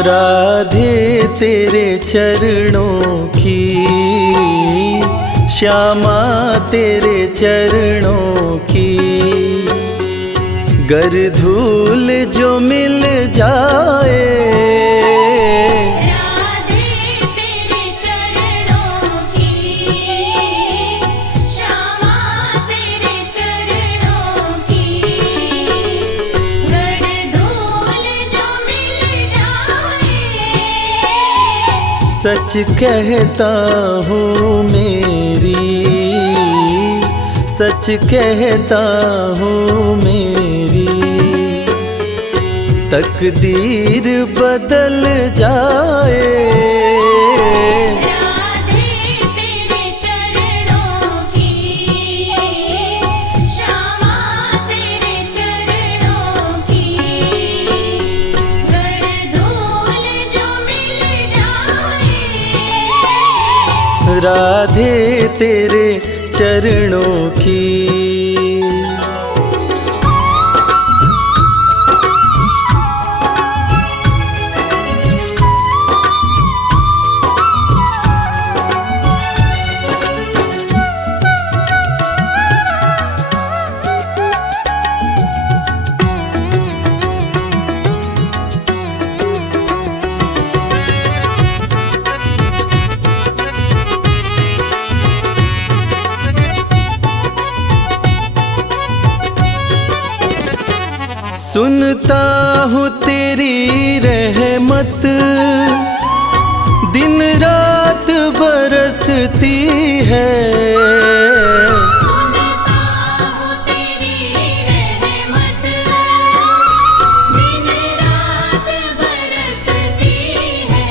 राधे तेरे चरणों की, श्यामा तेरे चरणों की, गर धूल जो मिल जाए। राधे तेरे चरणों की, श्यामा तेरे चरणों की, गर धूल जो मिल जाए। सच कहता हूँ मेरी, सच कहता हूँ मेरी, तकदीर बदल जाए। राधे तेरे चरणों की, श्यामा तेरे चरणों की, गर धूल जो मिल जाए। राधे तेरे चरणों की। सुनता हूँ तेरी रहमत, दिन रात बरसती है। सुनता हूँ तेरी रहमत, दिन रात बरसती है।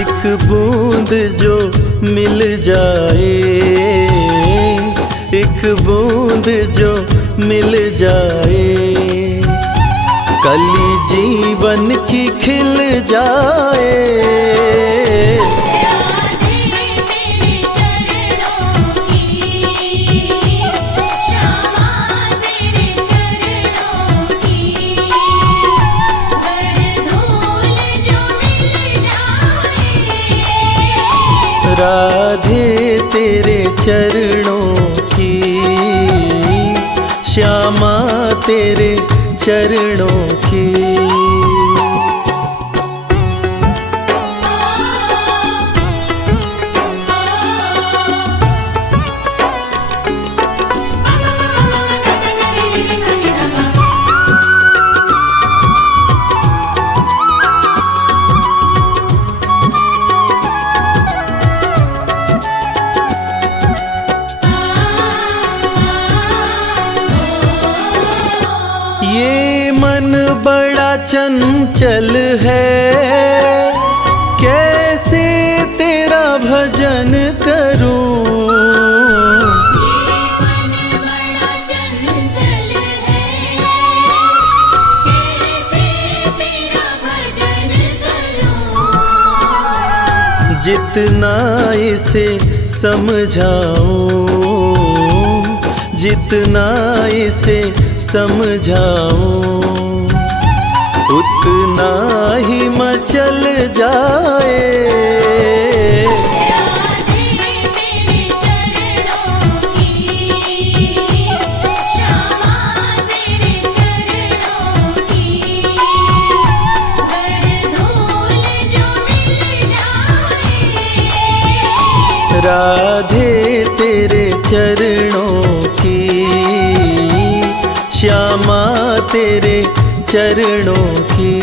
एक बूंद जो मिल जाए, एक बूंद जो मिल जाए, कली जीवन की खिल जाए। राधे तेरे चरणों की, श्यामा तेरे चरणों की, गर धूल जो मिल जाए। राधे तेरे चरणों की, श्यामा तेरे चरणों की। ये मन बड़ा चंचल है, कैसे तेरा भजन करूं। ये मन बड़ा चंचल है, कैसे तेरा भजन करूं। जितना इसे समझाऊं, जितना इसे समझाऊं, उतना ही मचल जाए। राधे तेरे चरणों की, श्यामा तेरे चरणों की, गर धूल जो मिल जाए। राधे तेरे चरणों की, श्यामा तेरे चरणों की।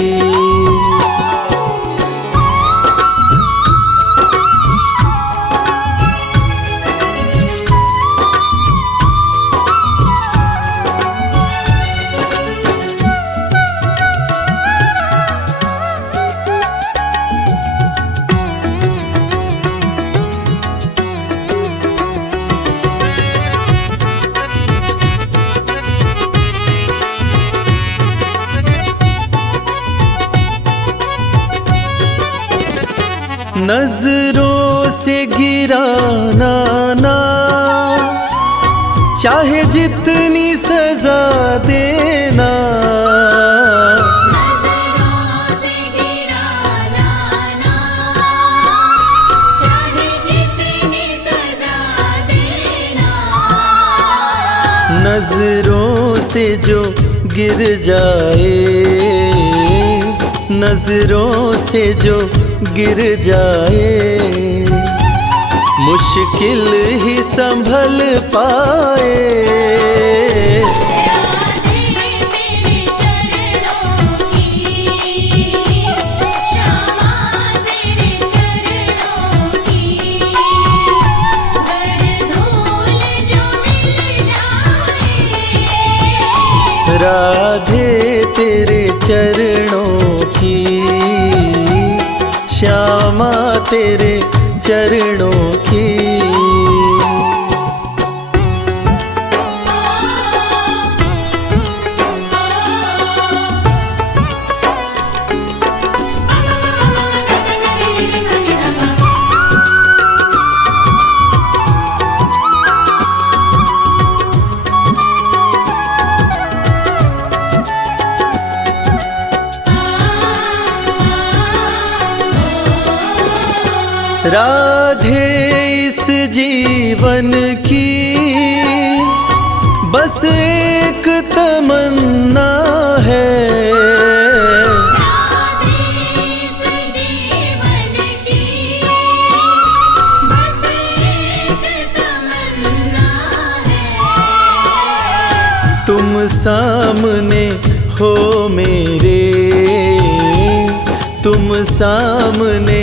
नजरों से गिराना ना, चाहे जितनी सजा देना। नजरों नजरों से जो गिर जाए, नजरों से जो गिर जाए, मुश्किल ही संभल पाए। राधे तेरे चरणों की, श्यामा तेरे चरणों की। राधे इस जीवन की बस एक तमन्ना है, राधे इस जीवन की बस एक तमन्ना है। तुम सामने हो मेरे, तुम सामने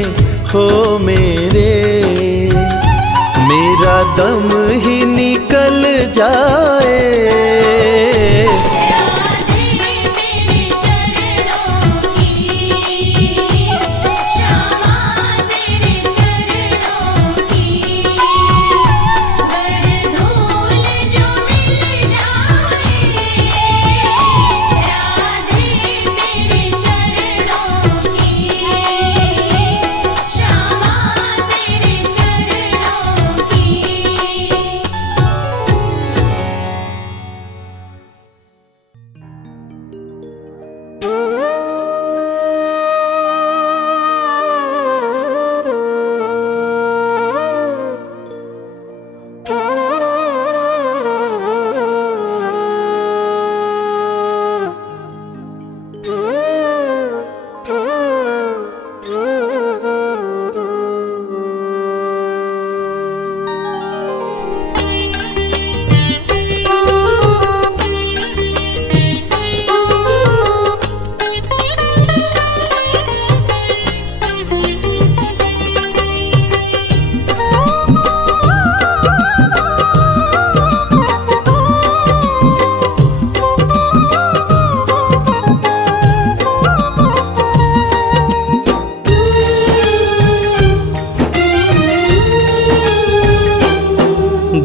हो मेरे, मेरा दम ही निकल जाए। राधे तेरे चरणों की, श्यामा तेरे चरणों की। बरधूल जो मिल जाए, राधे तेरे चरणों की, श्यामा तेरे चरणों की।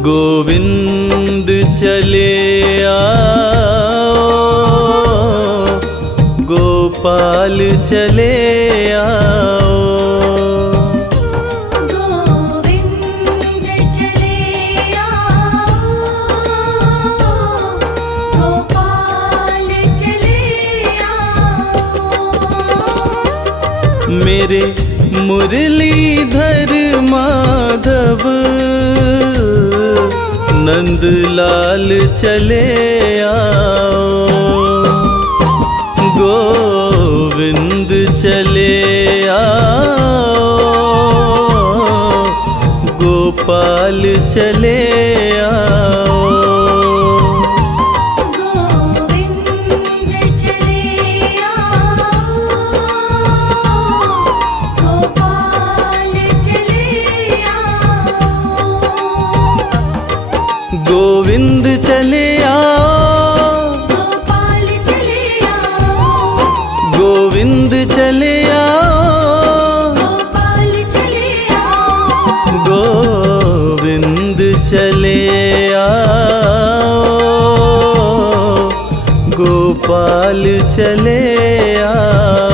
गोविंद चले आओ, गोपाल चले आओ। गोविंद चले आओ, गोपाल चले आओ। मेरे मुरलीधर माधव नंदलाल चले आओ। गोविंद चले आओ, गोपाल चले आओ। गोविंद चले आओ, गोपाल चले आओ। गोविंद चले आओ, गोपाल चले आओ। गोविंद चले आओ, गोपाल चले आओ। गोविंद चले आओ, गोपाल चले आओ।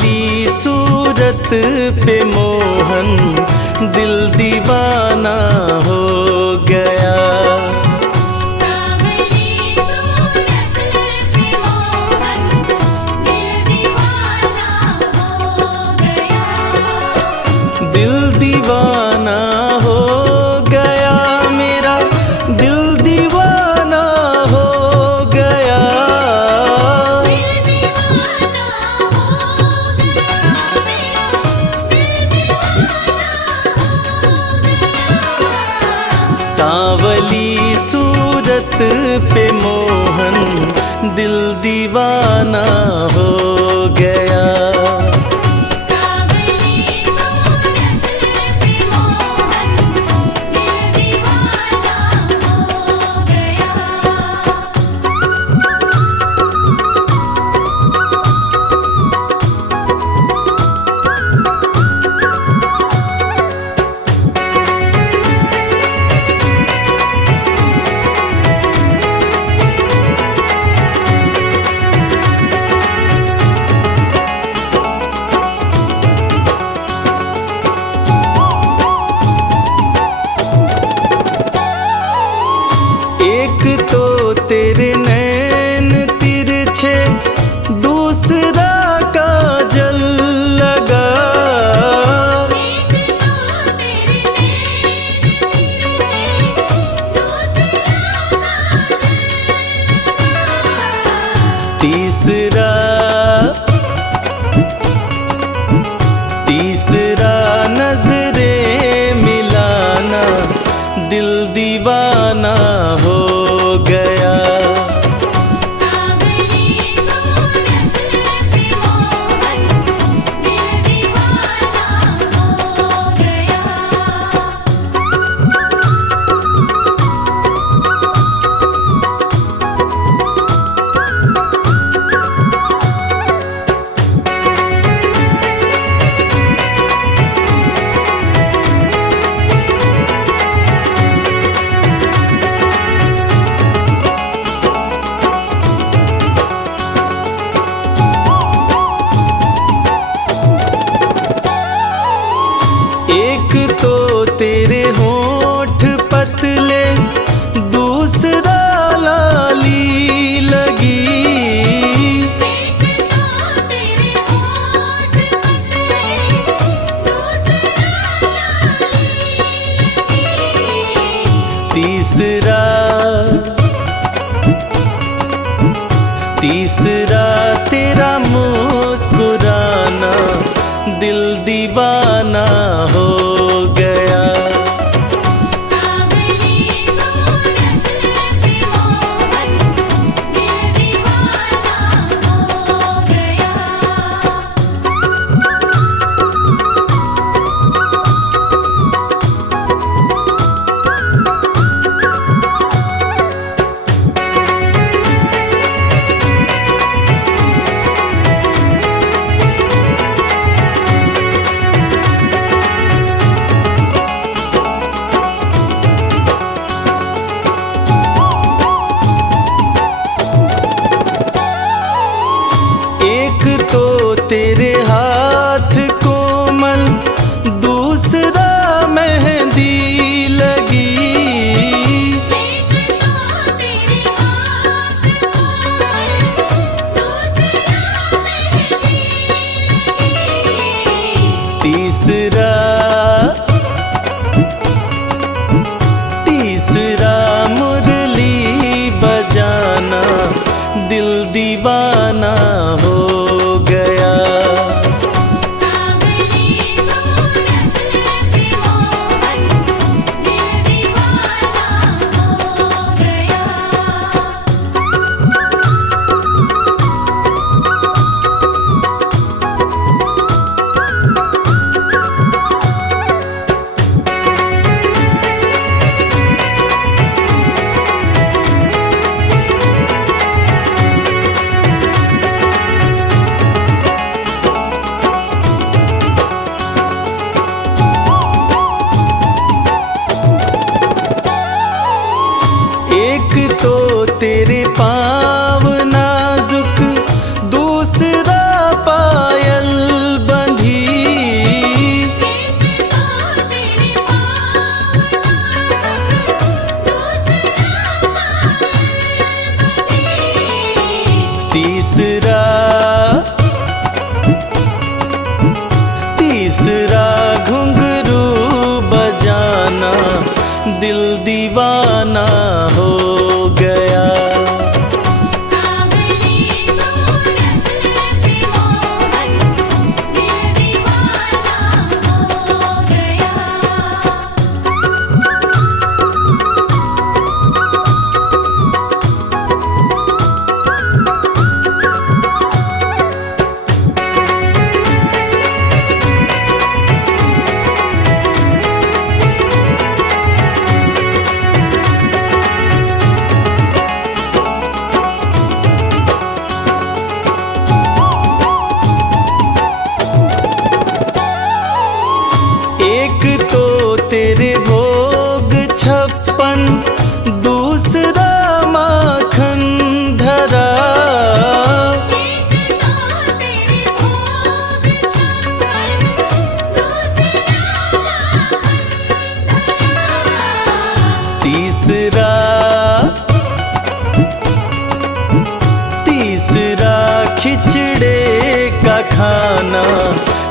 सांवली सूरत पे मोहन दिल दीवाना हो गया। सांवली सूरत पे मोहन दिल दीवाना हो गया। दिल दीवाना हो गया मेरा, दिल दीवाना हो गया। दिल दीवाना हो गया मेरा, सांवली सूरत पे मोहन दिल दीवाना हो गया। सांवली सूरत पे मोहन दिल दीवाना हो गया। एक तो तेरे नैन तिरछे, दूसरा काजल लगा। एक तो तेरे नैन तिरछे, दूसरा तीसरा तीसरा नजरे मिलाना दिल दीवाना हो गया। सांवली सूरत पे मोहन दिल दीवाना हो गया। एक तो तेरे होठ पतले, दूसरा लाली लगी। एक तो तेरे होठ पतले, दूसरा लाली। तीसरा तीसरा तेरा मुस्कुराना दिल दीवाना हो गया। सांवली सूरत पे मोहन दिल दीवाना हो गया।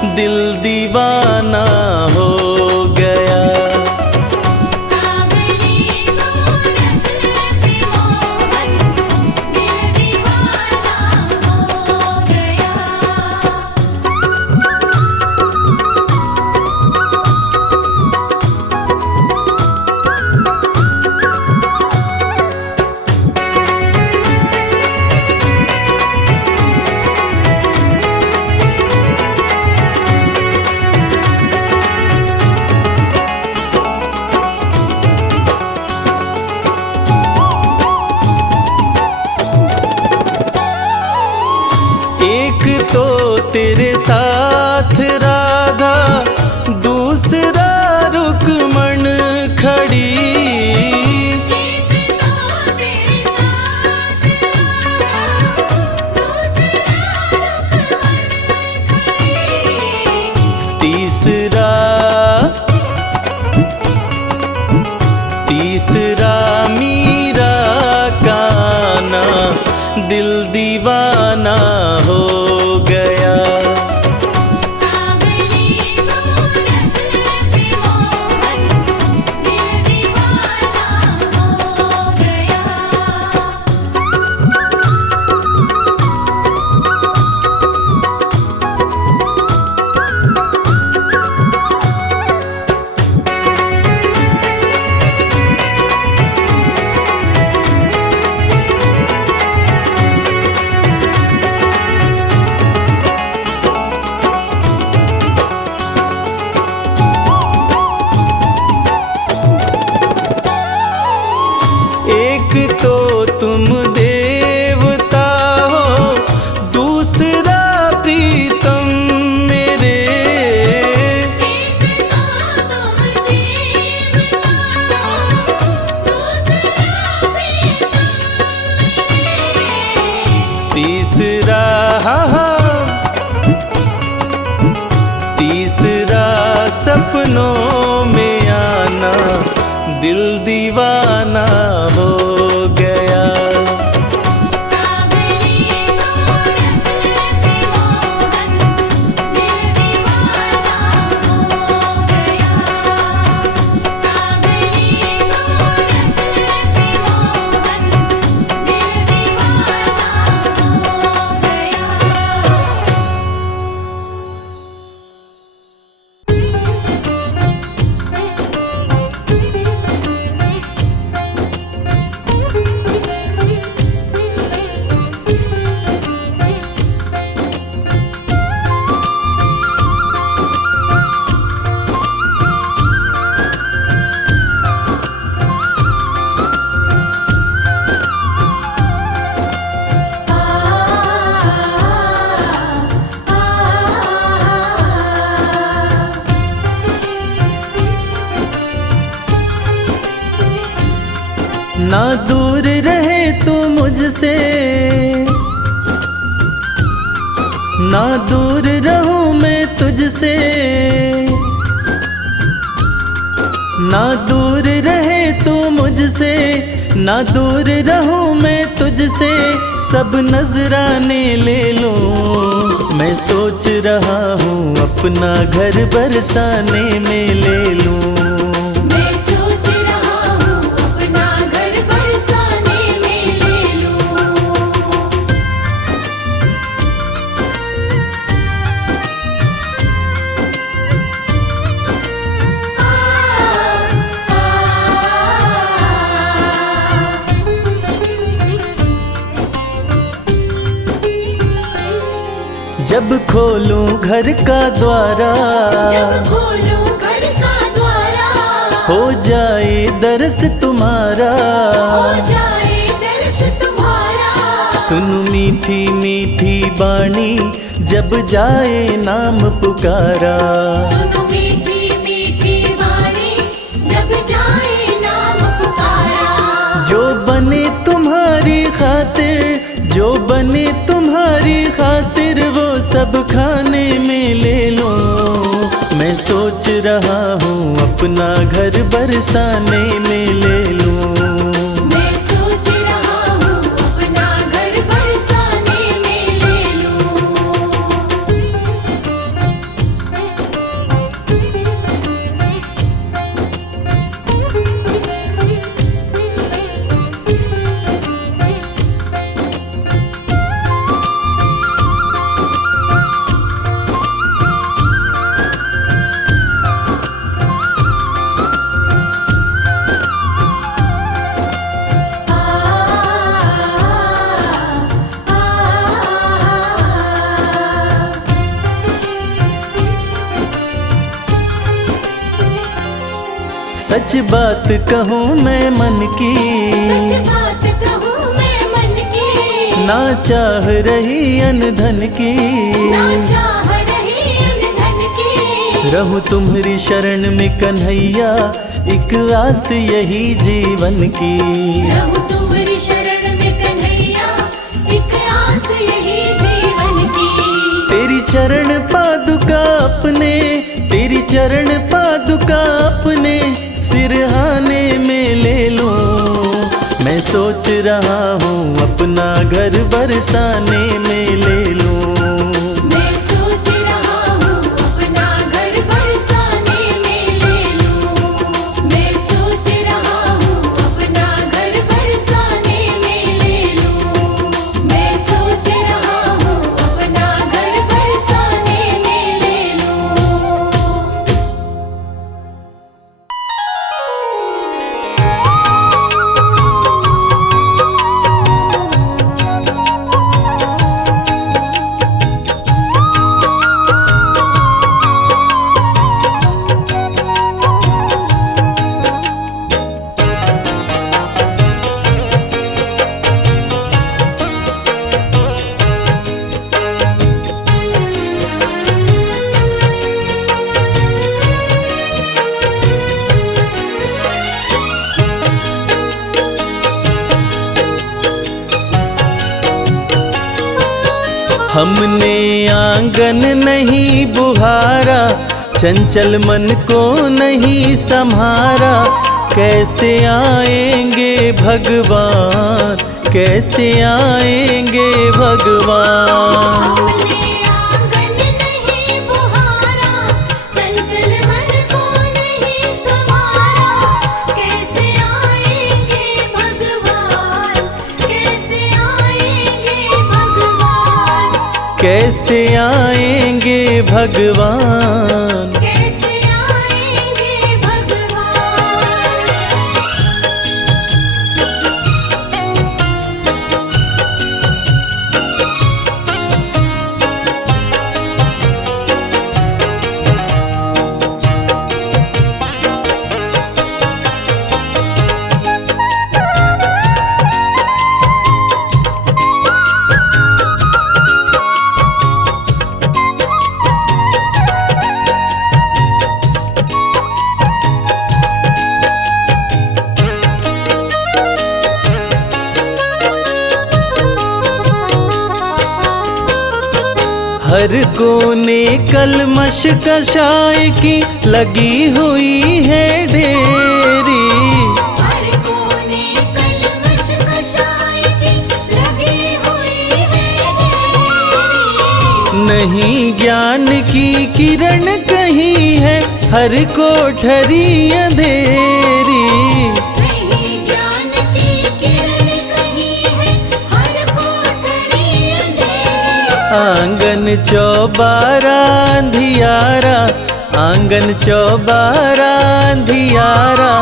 दिल दीवाना हो गया। सांवली सूरत पे मोहन दिल दीवाना हो गया। एक तो तेरे साथ राधा, दूसरा रुक्मण खड़ी। एक तो तेरे साथ राधा, दूसरा रुक्मण खड़ी। तीसरा मीरा काना, दिल दीवाना हो गया। सांवली सूरत पे मोहन दिल दीवाना हो गया। एक तो तुम देवता हो, दूसरा प्रीतम मेरे। एक तो तुम देवता हो, दूसरा प्रीतम मेरे। तीसरा सपनों में आना, दिल दीवाना हो गया। सांवली सूरत पे मोहन दिल दीवाना हो गया। सांवली सूरत पे मोहन दिल दीवाना हो गया। ना दूर रहे तू मुझसे, ना दूर रहूं मैं तुझसे। ना दूर रहे तू मुझसे, ना दूर रहूं मैं तुझसे। सब नजराने ले लूं, मैं सोच रहा हूँ अपना घर बरसाने में ले लूं। मैं सोच रहा हूँ अपना घर बरसाने में ले लूं। जब खोलूं घर का द्वारा, जब खोलूं घर का द्वारा, हो जाए दर्श तुम्हारा। हो जाए दर्श तुम्हारा। सुन मीठी मीठी बाणी, जब जाए नाम पुकारा। सुनो मीठी मीठी वाणी, जब जाए नाम पुकारा। जो बने तुम्हारी खातिर, जो बने तुम्हारी खातिर, वो सब खाने में ले लो। मैं सोच रहा हूँ अपना घर बरसाने में ले लूं। मैं सोच रहा हूँ अपना घर बरसाने में ले लूं। सच बात कहूँ मैं मन की, सच बात कहूँ मैं मन की, ना चाह रही अन धन की, ना चाह रही अन धन की। रहूं तुम्हारी शरण में कन्हैया, एक आस यही जीवन की। रहूं तुम्हारी शरण में कन्हैया, एक आस यही जीवन की। तेरी चरण पादुका अपने, तेरी चरण पादुका अपने सिरहाने में ले लूं। मैं सोच रहा हूँ अपना घर बरसाने में ले लूं। मैं सोच रहा हूँ अपना घर बरसाने में ले लूं। मैं सोच रहा हूँ अपना घर बरसाने में ले लूं। मैं सोच रहा हूँ अपना घर बरसाने में ले लूं। हमने आंगन नहीं बुहारा, चंचल मन को नहीं संहारा। कैसे आएंगे भगवान, कैसे आएंगे भगवान। हमने आंगन नहीं बुहारा, चंचल मन को नहीं संवारा। कैसे आएंगे भगवान, कैसे आएंगे भगवान। कैसे आएंगे भगवान। कैसे आएंगे भगवान। हर कोने कलमश कषाय की लगी हुई है ढेरी। हर कोने कलमश कषाय की लगी हुई है ढेरी। नहीं ज्ञान की किरण कहीं है, हर कोठरी अंधेरी। नहीं ज्ञान की किरण कहीं है, हर कोठरी अंधेरी। आंगन चौबारा अंधियारा, आंगन चौबारा अंधियारा।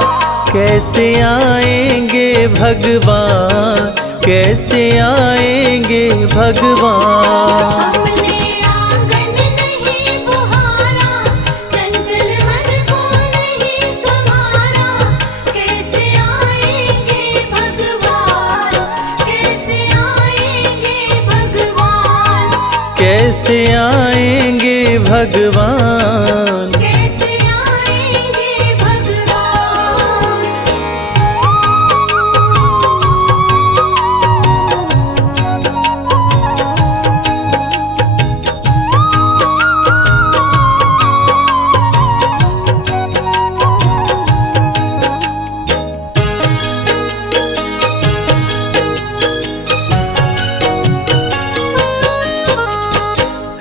कैसे आएंगे भगवान, कैसे आएंगे भगवान। हमने आंगन नहीं बुहारा, चंचल मन को नहीं संवारा। कैसे आएंगे भगवान, कैसे आएंगे भगवान। कैसे आएंगे भगवान। कैसे आएंगे भगवान।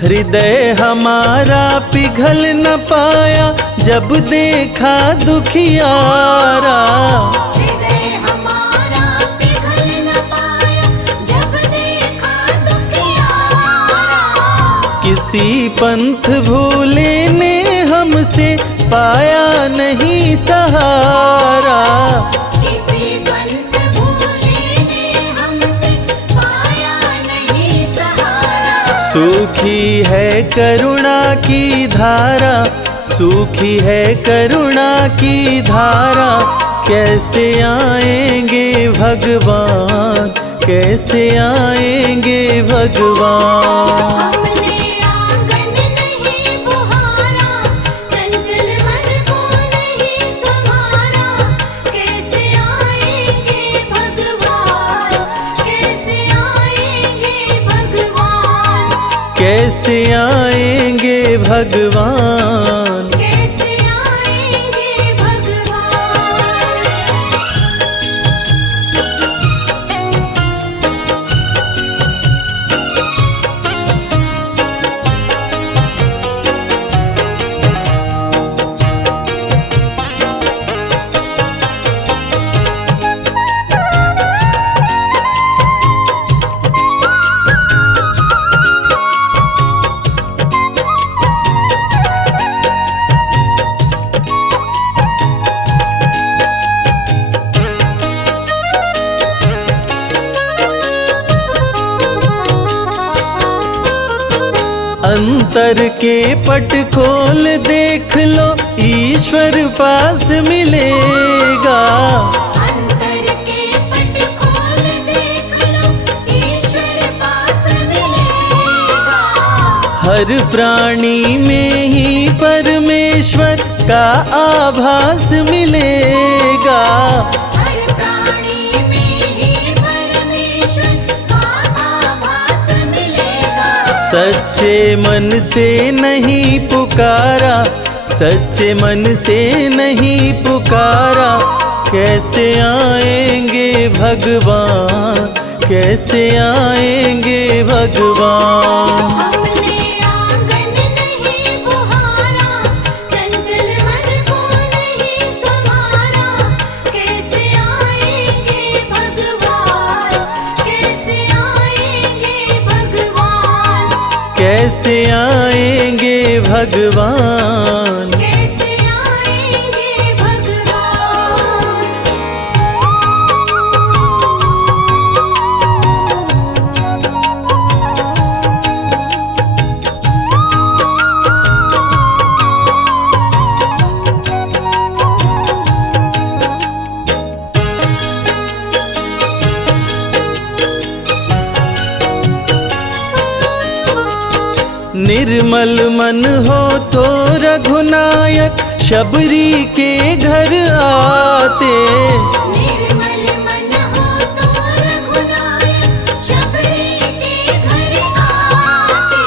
हृदय हमारा पिघल न पाया, जब देखा दुखियारा। हृदय हमारा पिघल न पाया, जब देखा दुखियारा। किसी पंथ भूले ने हमसे पाया नहीं सहारा। किसी पंथ भूले ने हमसे पाया नहीं सहारा। सूखी है करुणा की धारा, सूखी है करुणा की धारा, कैसे आएंगे भगवान, कैसे आएंगे भगवान। हमने आंगन नहीं बुहारा, चंचल मन को नहीं संवारा, कैसे आएंगे भगवान, कैसे आएंगे भगवान, कैसे आएंगे भगवान। कैसे आएंगे भगवान। अंतर के पट खोल देख लो, ईश्वर पास मिलेगा। अंतर के पट खोल देख लो, ईश्वर पास मिलेगा। हर प्राणी में ही परमेश्वर का आभास मिलेगा। हर प्राणी में ही परमेश्वर का आभास मिलेगा। सच्चे मन से नहीं पुकारा, सच्चे मन से नहीं पुकारा, कैसे आएंगे भगवान, कैसे आएंगे भगवान। हमने आंगन नहीं बुहारा, चंचल मन को नहीं संवारा, कैसे आएंगे भगवान, कैसे आएंगे भगवान, कैसे आएंगे भगवान। कैसे आएंगे भगवान। निर्मल मन हो तो रघुनायक शबरी के घर आते। निर्मल मन हो तो रघुनायक शबरी के घर आते।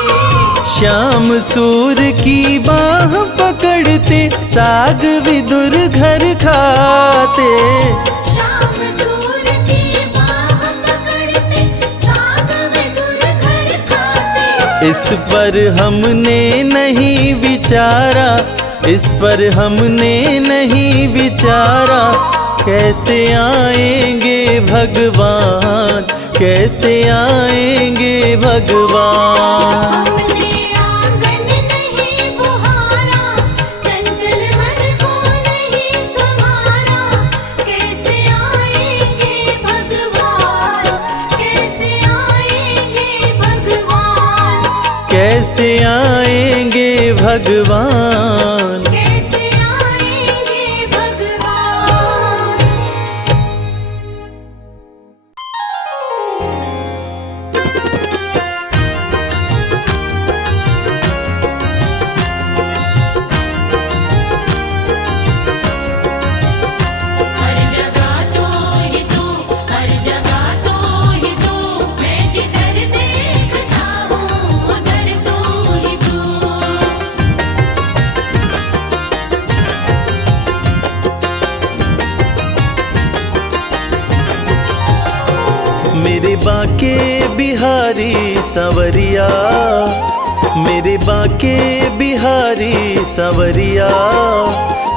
श्याम सूर की बाह पकड़ते, साग विदुर घर खाते। श्याम सूर की बाह पकड़ते, साग विदुर घर खाते। इस पर हमने नहीं विचारा, इस पर हमने नहीं विचारा, कैसे आएंगे भगवान, कैसे आएंगे भगवान। हमने आंगन नहीं बुहारा, चंचल मन को नहीं संवारा, कैसे आएंगे भगवान, कैसे आएंगे भगवान, कैसे आएंगे भगवान। कैसे आएंगे भगवान। हर जगह तो ही तू, हर जगह तो ही तू, मैं जिधर देखता हूँ उधर तो ही तू। मेरे बाके बिहारी सांवरिया, मेरे बाके बिहारी सांवरिया,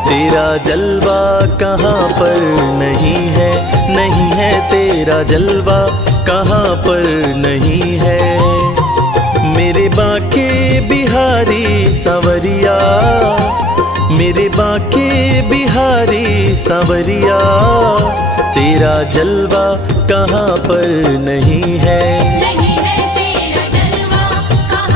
तेरा जलवा कहाँ पर नहीं है, नहीं है तेरा जलवा कहाँ पर नहीं है। मेरे बाके बिहारी सांवरिया, मेरे बाके बिहारी सांवरिया, तेरा जलवा कहाँ पर नहीं है। नहीं है तेरा जलवा कहाँ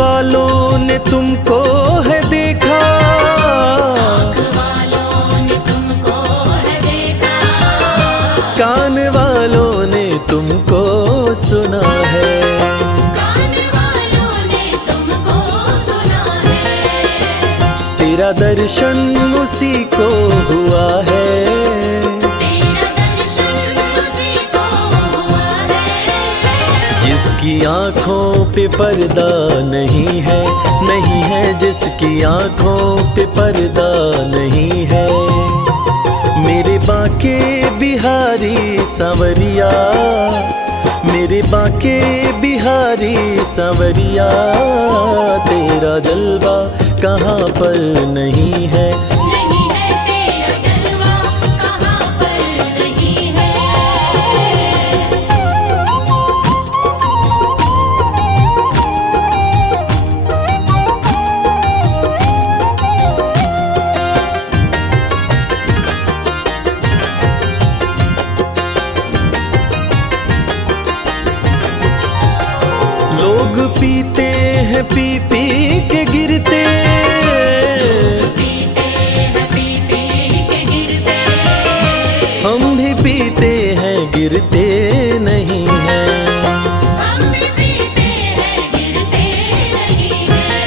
वालों ने तुमको है देखा, आँख वालों ने तुमको है देखा, कान वालों ने तुमको सुना है, कान वालों ने तुमको सुना है। तेरा दर्शन उसी को हुआ है, तेरा दर्शन उसी को हुआ है। जिसकी आँखों पे पर्दा नहीं है, नहीं है जिसकी आँखों पे पर्दा नहीं है। मेरे बाके बिहारी सांवरिया, मेरे बाके बिहारी सांवरिया, तेरा जलवा कहाँ पर नहीं है, नहीं है तेरा जलवा कहाँ पर नहीं है। लोग पीते हैं पी पी के गिरते, पीते हैं पी पी के गिरते, हम भी पीते हैं गिरते नहीं हैं। हम भी पीते हैं गिरते नहीं हैं।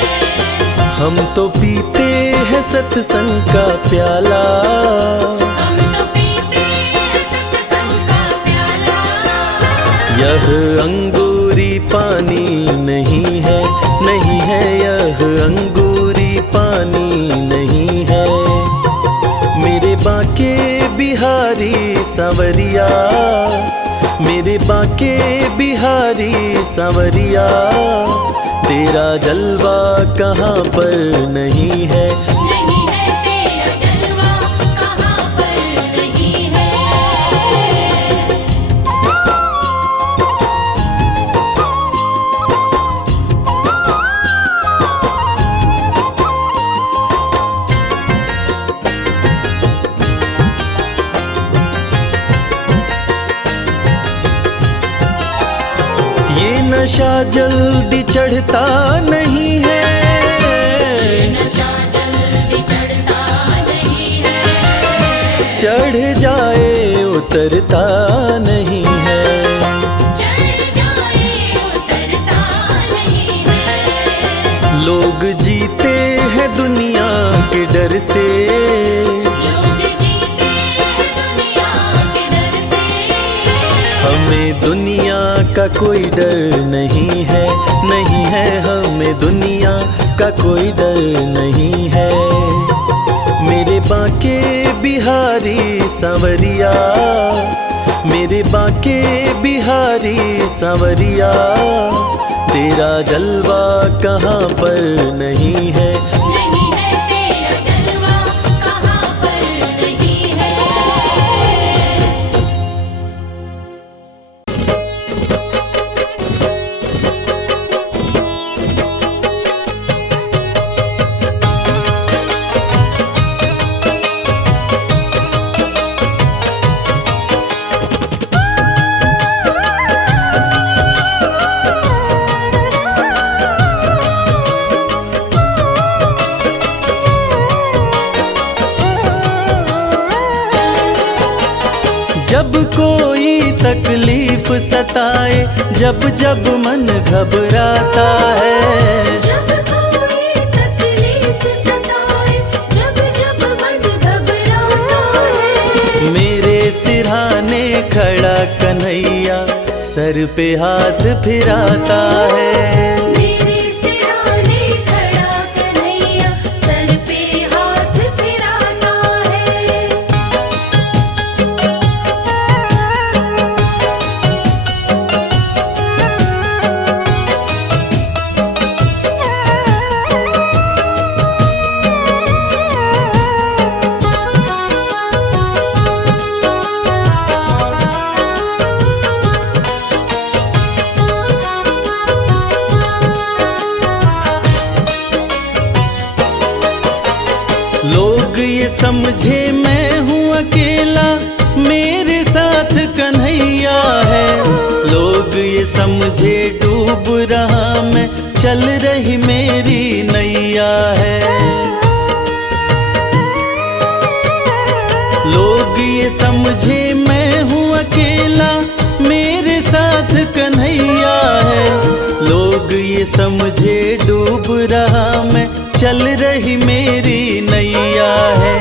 हम तो पीते हैं सत्संग का प्याला, हम तो पीते हैं सत्संग का प्याला। यह अंगूरी पानी नहीं है, नहीं है यह अंगूरी पानी नहीं है। मेरे बाके बिहारी सांवरिया, मेरे बाके बिहारी सांवरिया, तेरा जलवा कहाँ पर नहीं है, नहीं है तेरा जलवा कहाँ पर नहीं है। ये नशा जल्दी चढ़ता नहीं है, नशा जल्दी चढ़ता नहीं है। चढ़ जाए उतरता नहीं है। चढ़ जाए उतरता नहीं है। लोग जीते हैं दुनिया के डर से, लोग जीते हैं दुनिया के डर से। हमें दुनिया का कोई डर नहीं है, नहीं है हमें दुनिया का कोई डर नहीं है। मेरे बाके बिहारी सांवरिया, मेरे बाके बिहारी सांवरिया, तेरा जलवा कहाँ पर नहीं है, नहीं है तेरा जलवा कहाँ पर नहीं है। जब कोई तकलीफ सताए, जब जब मन घबराता है, जब कोई तकलीफ सताए, जब जब मन घबराता है। मेरे सिरहाने खड़ा कन्हैया सर पे हाथ फिराता है। मेरे सिरहाने खड़ा कन्हैया सर पे हाथ फिराता है। लोग ये समझे मैं हूँ अकेला, मेरे साथ कन्हैया है। लोग ये समझे डूब डूब रहा मैं, चल रही मेरी नैया है। लोग ये समझे मैं हूँ अकेला, मेरे साथ कन्हैया है। लोग ये समझे डूब रहा मैं, चल रही मेरी नैया है।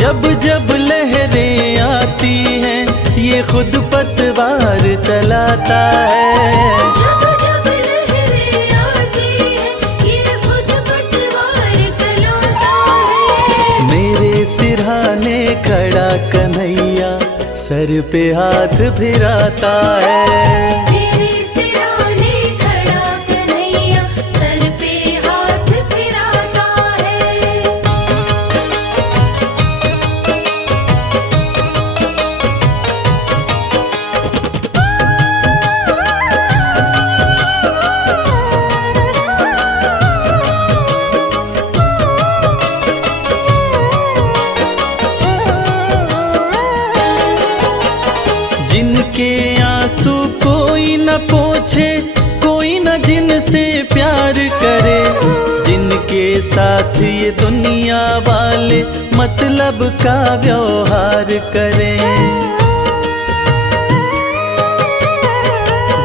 जब जब लहरें आती हैं, ये खुद पतवार चलाता है। जब जब लहरें आती हैं, ये खुद पतवार चलाता है। मेरे सिरहाने खड़ा कन्हैया, सर पे हाथ फिराता है। मेरे सिरहाने खड़ा कन्हैया, सर पे हाथ फिराता है। जिनके आंसू कोई न पोछे, कोई न जिनसे प्यार करे, जिनके साथ ये दुनिया वाले मतलब का व्यवहार करें।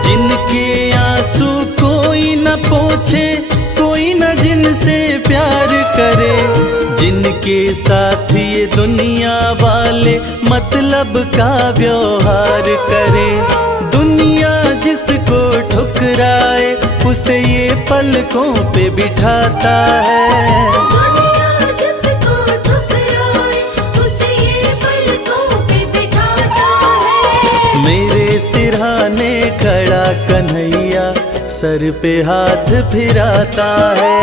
जिनके आंसू कोई न पोछे, कोई न जिनसे प्यार करे, जिनके साथ ये दुनिया वाले मतलब का व्यवहार करे। दुनिया जिसको ठुकराए, उसे ये पलकों पे बिठाता है। दुनिया जिसको ठुकराए, उसे ये पलकों पे बिठाता है। मेरे सिरहाने खड़ा कन्हैया, सर पे हाथ फिराता है।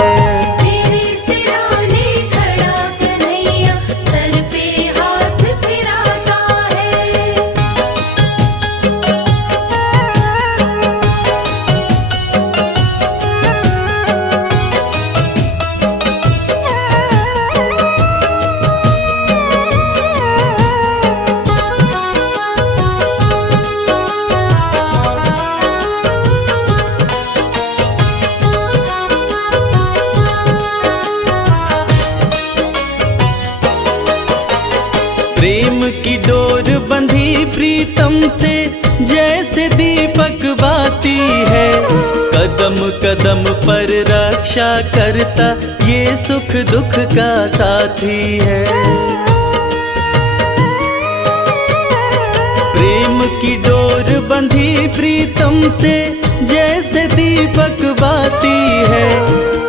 मेरे सिरहाने खड़ा कन्हैया, सर पे हाथ फिराता है। प्रेम की डोर बंधी प्रीतम से, जैसे दीपक बाती है। कदम कदम पर रक्षा करता, ये सुख दुख का साथी है। प्रेम की डोर बंधी प्रीतम से, जैसे दीपक बाती है।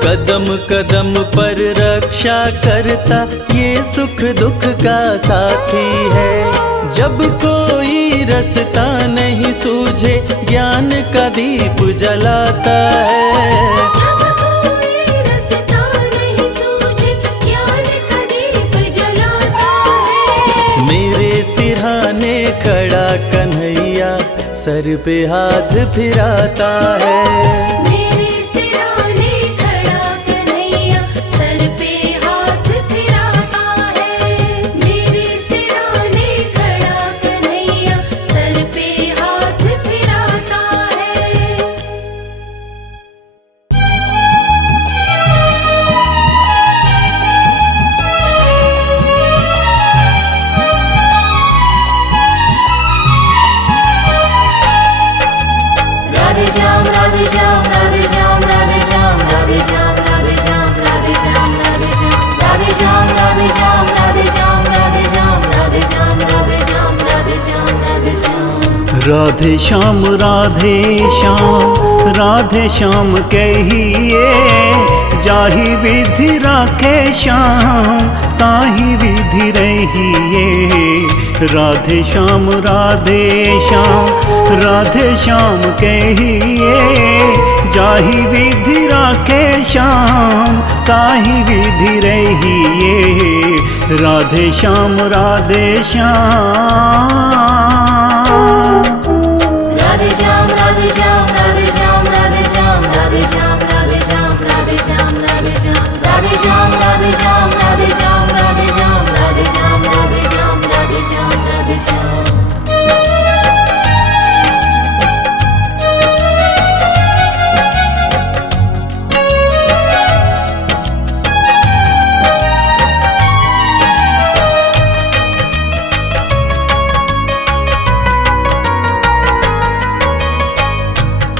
कदम कदम पर रक्षा करता, ये सुख दुख का साथी है। जब कोई रास्ता नहीं सूझे, ज्ञान का दीप जलाता है। जब कोई रास्ता नहीं सूझे, ज्ञान का दीप जलाता है। मेरे सिरहाने खड़ा कन्हैया, सर पे हाथ फिराता है। मेरे सिरहाने खड़ा कन्हैया, सर पे हाथ फिराता है। मेरे सिरहाने खड़ा कन्हैया, सर पे हाथ फिराता है। राधे श्याम राधे श्याम राधे श्याम राधे श्याम राधे श्याम राधे श्याम राधे श्याम राधे श्याम राधे श्याम राधे श्याम राधे श्याम राधे श्याम राधे श्याम राधे श्याम राधे श्याम राधे श्याम राधे श्याम राधे श्याम कहिए, जाहि विधि राखे श्याम ताहि विधि रहिए। राधे श्याम राधे श्याम कहिए, जाहि विधि राखे श्याम ताहि विधि रहिए। राधे श्याम राधे श्याम राधे श्याम राधे श्याम राधे श्याम राधे श्याम राधे श्याम राधे श्याम राधे श्याम राधे श्याम राधे श्याम राधे श्याम राधे श्याम राधे श्याम राधे श्याम राधे श्याम राधे श्याम राधे श्याम।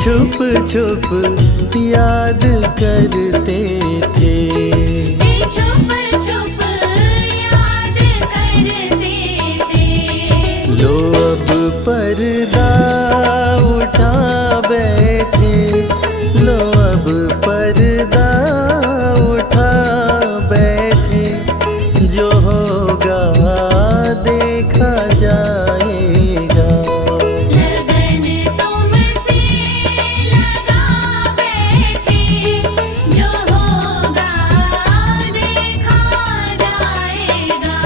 छुप छुप याद करते थे। ये छुप छुप याद करते थे। लो अब पर्दा उठा बैठे, लो अब पर्दा उठा बैठे, जो होगा देखा जाएगा। लगन तुमसे लगा बैठे, जो होगा देखा जाएगा।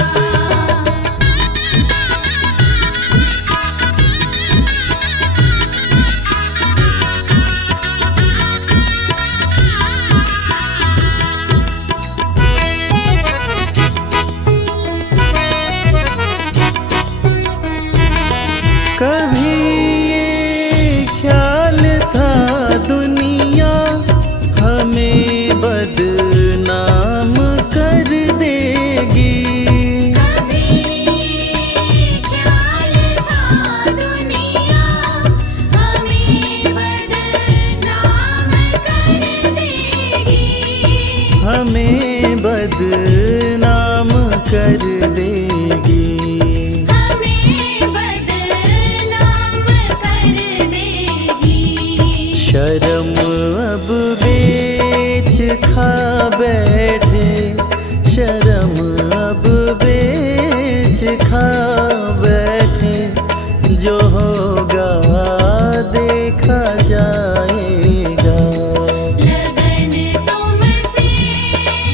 कभी ये ख्याल था दुनिया हमें बदनाम कर देगी। कभी ख्याल था दुनिया हमें बदनाम कर देगी। हमें बदनाम कर देगी। हमें बदनाम कर देगी। शर्म अब बेच खा बैठे, शर्म अब बेच खा बैठे, जो होगा देखा जाएगा। लगन तुमसे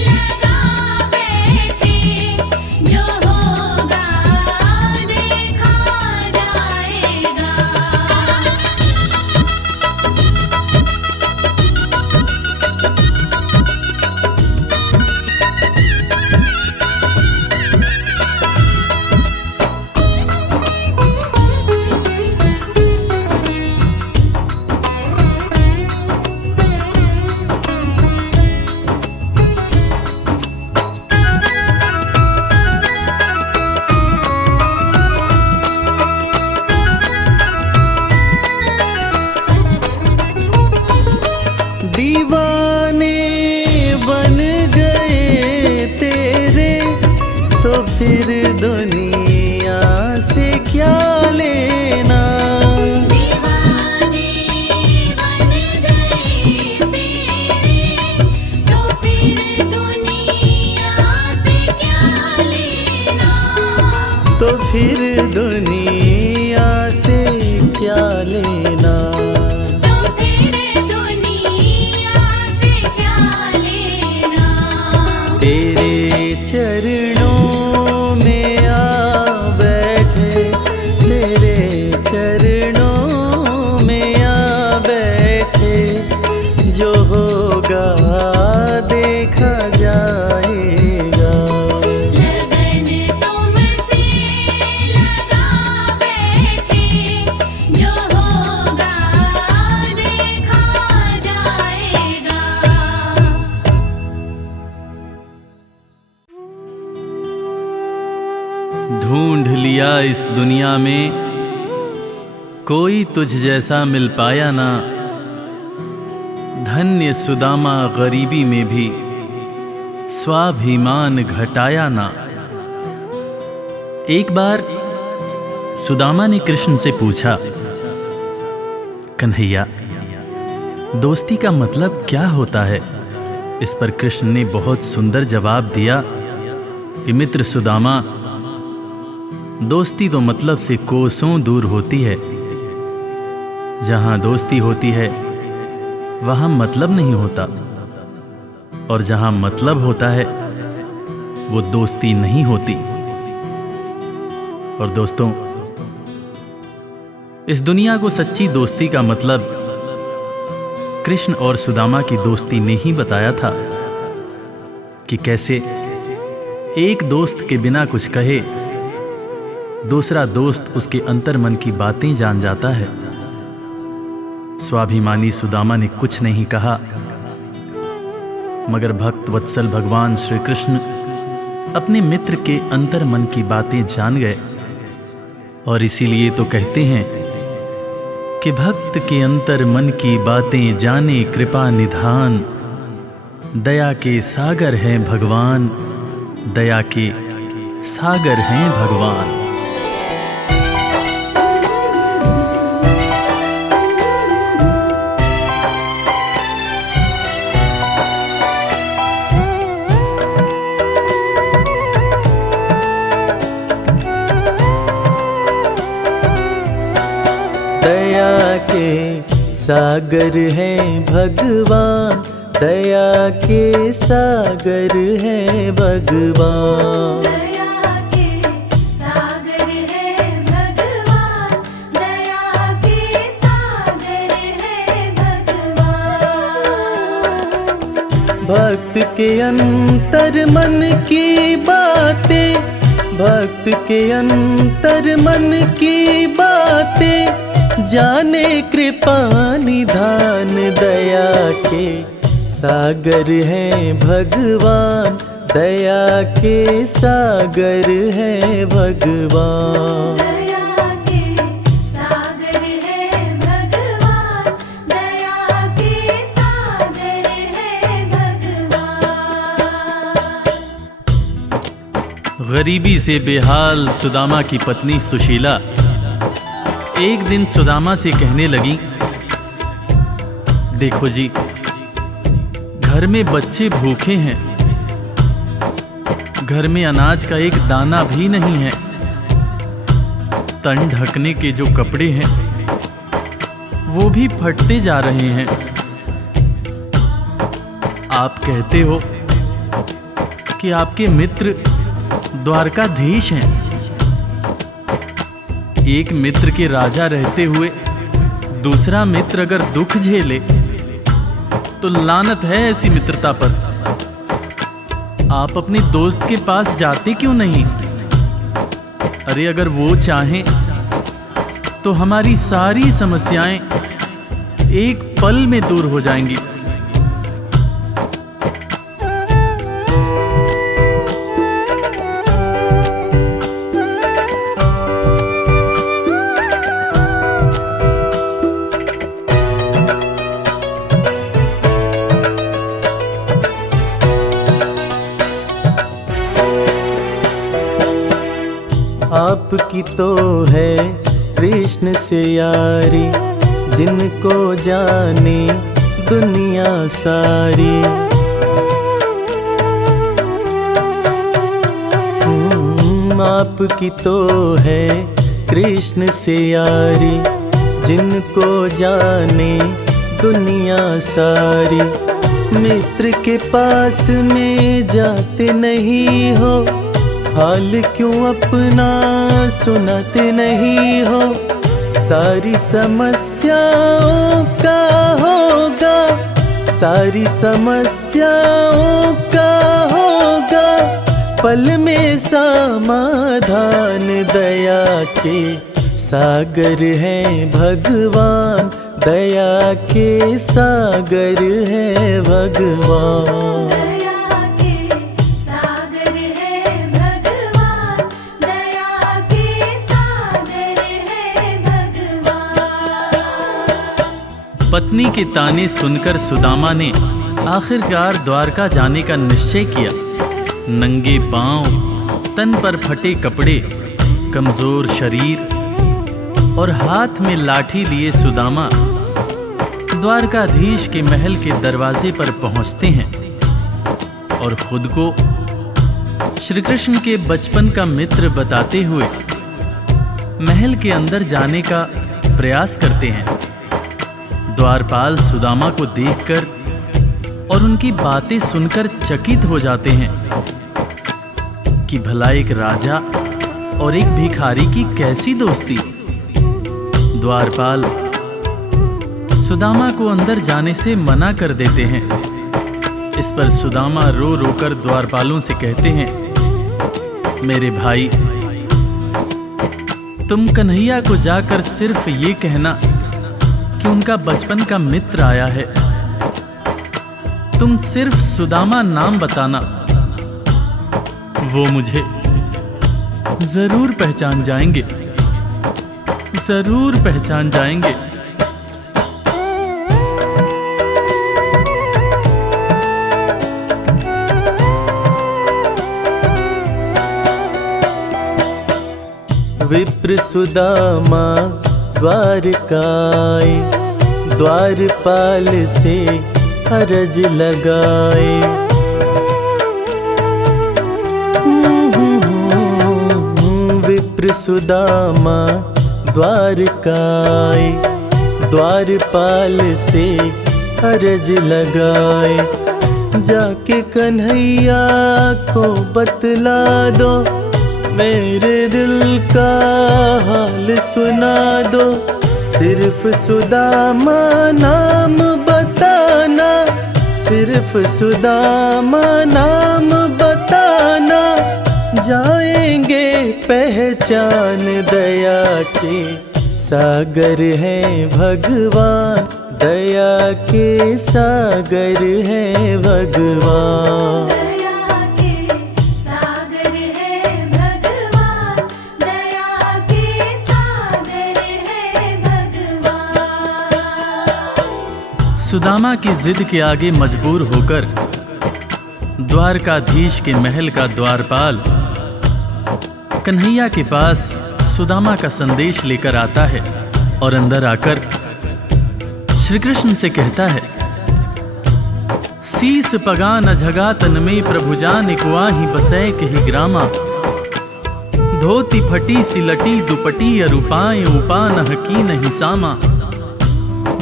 लगा बैठे, जो होगा देखा जाएगा। दीवाने बन गए तेरे, तो फिर दुनिया से क्या लेना। दीवाने बन गए तेरे, तो फिर दुनिया से क्या लेना। तो फिर दुनिया से क्या लेना। तो फिर दुनिया से क्या लेना। तेरे चरणों में आ बैठे, तेरे चरणों में आ बैठे, जो होगा देखा जाएगा। लगन तुमसे लगा बैठे, जो होगा देखा जाएगा। ढूंढ लिया इस दुनिया में, कोई तुझ जैसा मिल पाया ना। धन्य सुदामा गरीबी में भी स्वाभिमान घटाया ना। एक बार सुदामा ने कृष्ण से पूछा, कन्हैया, दोस्ती का मतलब क्या होता है? इस पर कृष्ण ने बहुत सुंदर जवाब दिया कि मित्र सुदामा, दोस्ती तो मतलब से कोसों दूर होती है। जहां दोस्ती होती है वहां मतलब नहीं होता, और जहां मतलब होता है वो दोस्ती नहीं होती। और दोस्तों, इस दुनिया को सच्ची दोस्ती का मतलब कृष्ण और सुदामा की दोस्ती ने ही बताया था कि कैसे एक दोस्त के बिना कुछ कहे दूसरा दोस्त उसके अंतर्मन की बातें जान जाता है। स्वाभिमानी सुदामा ने कुछ नहीं कहा, मगर भक्त वत्सल भगवान श्री कृष्ण अपने मित्र के अंतर्मन की बातें जान गए। और इसीलिए तो कहते हैं कि भक्त के अंतर मन की बातें जाने कृपा निधान। दया के सागर हैं भगवान, दया के सागर हैं भगवान। दया के सागर हैं भगवान, दया के सागर हैं भगवान। दया के सागर है भगवान, दया के सागर है भगवान। भक्त के अंतर मन की बातें, भक्त के अंतर मन की बातें जाने कृपा निधान। दया के सागर हैं भगवान, दया के सागर हैं भगवान। दया के सागर है भगवान, दया के सागर है भगवान। गरीबी से बेहाल सुदामा की पत्नी सुशीला एक दिन सुदामा से कहने लगी, देखो जी, घर में बच्चे भूखे हैं, घर में अनाज का एक दाना भी नहीं है, तन ढकने के जो कपड़े हैं वो भी फटते जा रहे हैं। आप कहते हो कि आपके मित्र द्वारकाधीश हैं। एक मित्र के राजा रहते हुए दूसरा मित्र अगर दुख झेले तो लानत है ऐसी मित्रता पर। आप अपने दोस्त के पास जाते क्यों नहीं? अरे अगर वो चाहें तो हमारी सारी समस्याएं एक पल में दूर हो जाएंगी। आपकी तो है कृष्ण से यारी, जिनको जाने दुनिया सारी। आपकी तो है कृष्ण से यारी, जिनको जाने दुनिया सारी। मित्र के पास में जाते नहीं हो, हाल क्यों अपना सुनाते नहीं हो। सारी समस्याओं का होगा, सारी समस्याओं का होगा पल में समाधान। दया के सागर हैं भगवान, दया के सागर हैं भगवान। दया के सागर है भगवान, दया के सागर है भगवान। पत्नी के ताने सुनकर सुदामा ने आखिरकार द्वारका जाने का निश्चय किया। नंगे पांव, तन पर फटे कपड़े, कमजोर शरीर और हाथ में लाठी लिए सुदामा द्वारकाधीश के महल के दरवाजे पर पहुंचते हैं और खुद को श्री कृष्ण के बचपन का मित्र बताते हुए महल के अंदर जाने का प्रयास करते हैं। द्वारपाल सुदामा को देखकर और उनकी बातें सुनकर चकित हो जाते हैं कि भला एक राजा और एक भिखारी की कैसी दोस्ती। द्वारपाल सुदामा को अंदर जाने से मना कर देते हैं। इस पर सुदामा रो रोकर द्वारपालों से कहते हैं, मेरे भाई, तुम कन्हैया को जाकर सिर्फ ये कहना कि उनका बचपन का मित्र आया है। तुम सिर्फ सुदामा नाम बताना, वो मुझे जरूर पहचान जाएंगे, जरूर पहचान जाएंगे। विप्र सुदामा द्वारकाए, द्वारपाल से अरज लगाए। विप्र सुदामा द्वारकाए, द्वारपाल से अरज लगाए। जाके कन्हैया को बतला दो, मेरे दिल का हाल सुना दो। सिर्फ सुदामा नाम बताना, सिर्फ सुदामा नाम बताना। जाएंगे पहचान, दया के सागर है भगवान, दया के सागर है भगवान। दया के सागर है भगवान, दया के सागर है भगवान। सुदामा की जिद के आगे मजबूर होकर द्वारकाधीश के महल का द्वारपाल कन्हैया के पास सुदामा का संदेश लेकर आता है और अंदर आकर श्री कृष्ण से कहता है, सीस पगा न झगा तन में प्रभु जान कुआही बसै कही ग्रामा। धोती फटी सिलटी दुपटी अरूपाएं उपा न की नहीं सामा।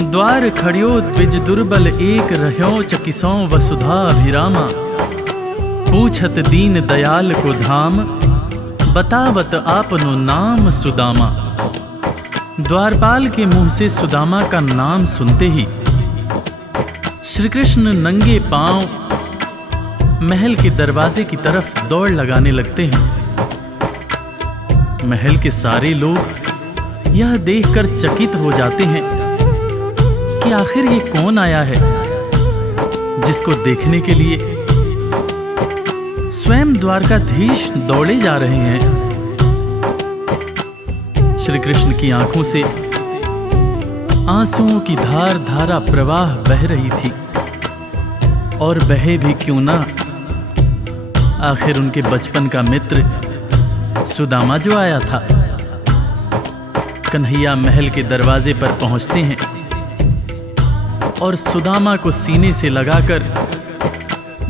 द्वार खड़ियो द्विज दुर्बल एक रह्यो चकिसों वसुधा अभिरामा। पूछत दीन दयाल को धाम, बतावत आपनो नाम सुदामा। द्वारपाल के मुंह से सुदामा का नाम सुनते ही श्री कृष्ण नंगे पांव महल के दरवाजे की तरफ दौड़ लगाने लगते हैं। महल के सारे लोग यह देखकर चकित हो जाते हैं कि आखिर ये कौन आया है, जिसको देखने के लिए स्वयं द्वारकाधीश दौड़े जा रहे हैं। श्री कृष्ण की आंखों से आंसुओं की धार धारा प्रवाह बह रही थी, और बहे भी क्यों ना, आखिर उनके बचपन का मित्र सुदामा जो आया था। कन्हैया महल के दरवाजे पर पहुंचते हैं और सुदामा को सीने से लगाकर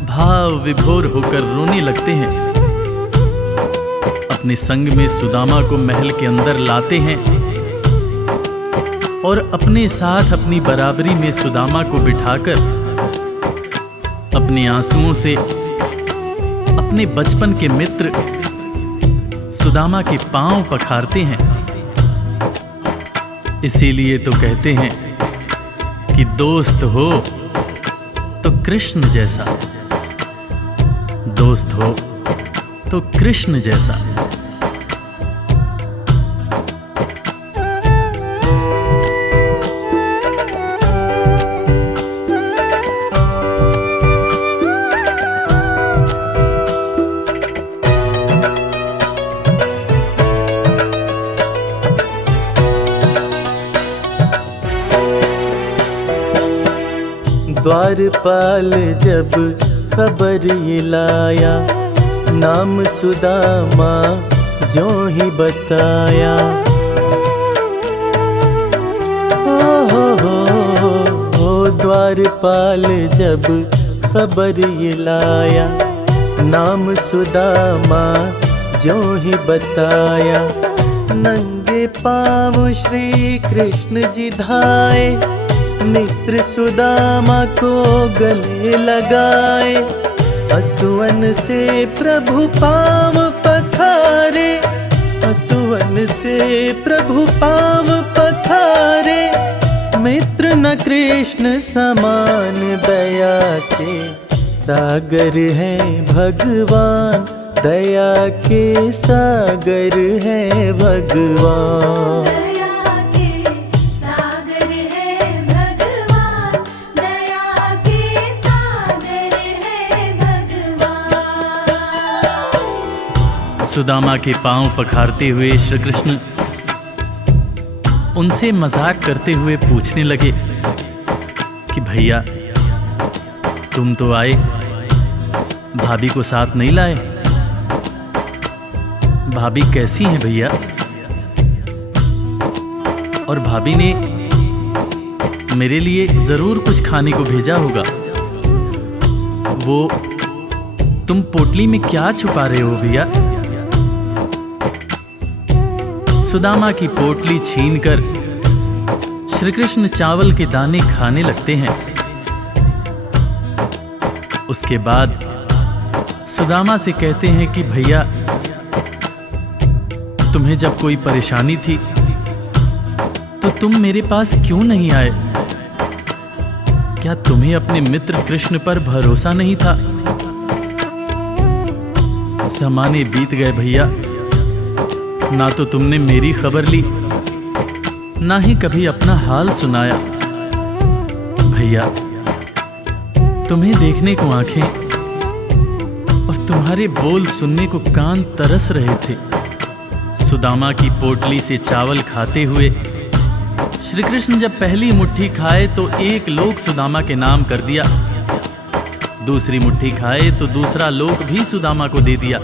भाव विभोर होकर रोने लगते हैं। अपने संग में सुदामा को महल के अंदर लाते हैं और अपने साथ अपनी बराबरी में सुदामा को बिठाकर अपने आंसुओं से अपने बचपन के मित्र सुदामा के पांव पखारते हैं। इसीलिए तो कहते हैं कि दोस्त हो तो कृष्ण जैसा, दोस्त हो तो कृष्ण जैसा। द्वारपाल जब खबर ये लाया, नाम सुदामा जो ही बताया। हो द्वारपाल जब खबर ये लाया, नाम सुदामा जो ही बताया। नंगे पाँव श्री कृष्ण जी धाए, मित्र सुदामा को गले लगाए। असुवन से प्रभु पाँव पखारे, असुवन से प्रभु पाँव पखारे। मित्र न कृष्ण समान, दया के सागर है भगवान, दया के सागर है भगवान। सुदामा के पांव पखारते हुए श्री कृष्ण उनसे मजाक करते हुए पूछने लगे कि भैया तुम तो आए, भाभी को साथ नहीं लाए? भाभी कैसी हैं भैया? और भाभी ने मेरे लिए जरूर कुछ खाने को भेजा होगा। वो तुम पोटली में क्या छुपा रहे हो भैया? सुदामा की पोटली छीनकर श्री कृष्ण चावल के दाने खाने लगते हैं। उसके बाद सुदामा से कहते हैं कि भैया, तुम्हें जब कोई परेशानी थी तो तुम मेरे पास क्यों नहीं आए? क्या तुम्हें अपने मित्र कृष्ण पर भरोसा नहीं था? ज़माने बीत गए भैया, ना तो तुमने मेरी खबर ली, ना ही कभी अपना हाल सुनाया। भैया, तुम्हें देखने को आंखें और तुम्हारे बोल सुनने को कान तरस रहे थे। सुदामा की पोटली से चावल खाते हुए श्री कृष्ण जब पहली मुट्ठी खाए तो एक लोक सुदामा के नाम कर दिया, दूसरी मुट्ठी खाए तो दूसरा लोक भी सुदामा को दे दिया,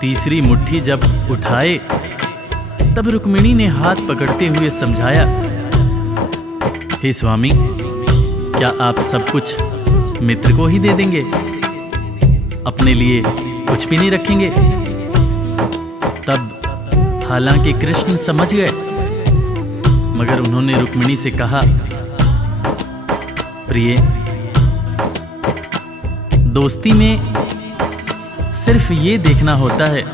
तीसरी मुट्ठी जब उठाए तब रुक्मिणी ने हाथ पकड़ते हुए समझाया, हे स्वामी, क्या आप सब कुछ मित्र को ही दे देंगे? अपने लिए कुछ भी नहीं रखेंगे? तब हालांकि कृष्ण समझ गए, मगर उन्होंने रुक्मिणी से कहा, प्रिय, दोस्ती में सिर्फ ये देखना होता है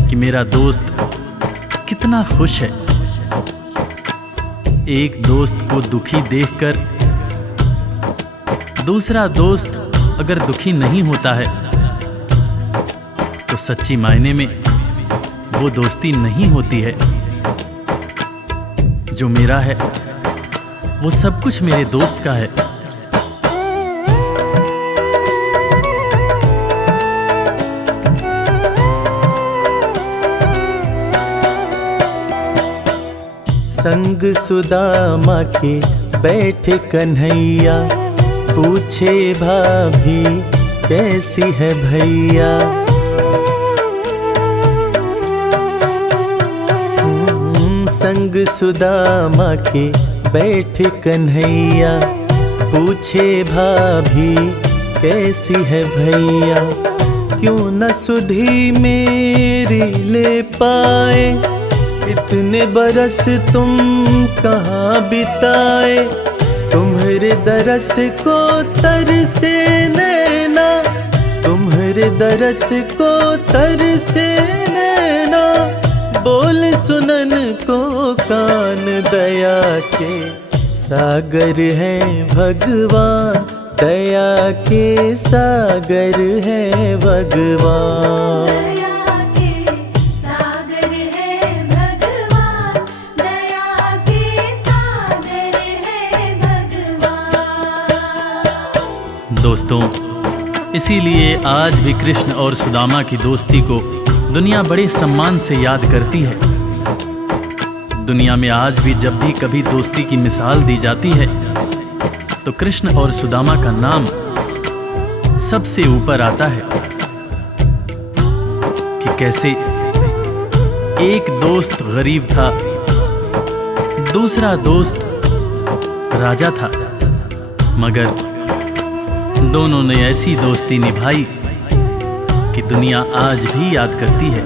कि मेरा दोस्त कितना खुश है। एक दोस्त को दुखी देखकर दूसरा दोस्त अगर दुखी नहीं होता है तो सच्ची मायने में वो दोस्ती नहीं होती है। जो मेरा है वो सब कुछ मेरे दोस्त का है। संग सुदामा के बैठे कन्हैया, पूछे भाभी कैसी है भैया। संग सुदामा के बैठे कन्हैया, पूछे भाभी कैसी है भैया। क्यों न सुधी मेरी ले पाए, इतने बरस तुम कहाँ बिताए। तुम्हारे दरस को तरसे नैना, तुम्हारे दरस को तरसे नैना। बोल सुनन को कान, दया के सागर है भगवान, दया के सागर है भगवान। दया के सागर है भगवान, दया के सागर है भगवान। दोस्तों, इसीलिए आज भी कृष्ण और सुदामा की दोस्ती को दुनिया बड़े सम्मान से याद करती है। दुनिया में आज भी जब भी कभी दोस्ती की मिसाल दी जाती है तो कृष्ण और सुदामा का नाम सबसे ऊपर आता है कि कैसे एक दोस्त गरीब था, दूसरा दोस्त राजा था, मगर दोनों ने ऐसी दोस्ती निभाई कि दुनिया आज भी याद करती है।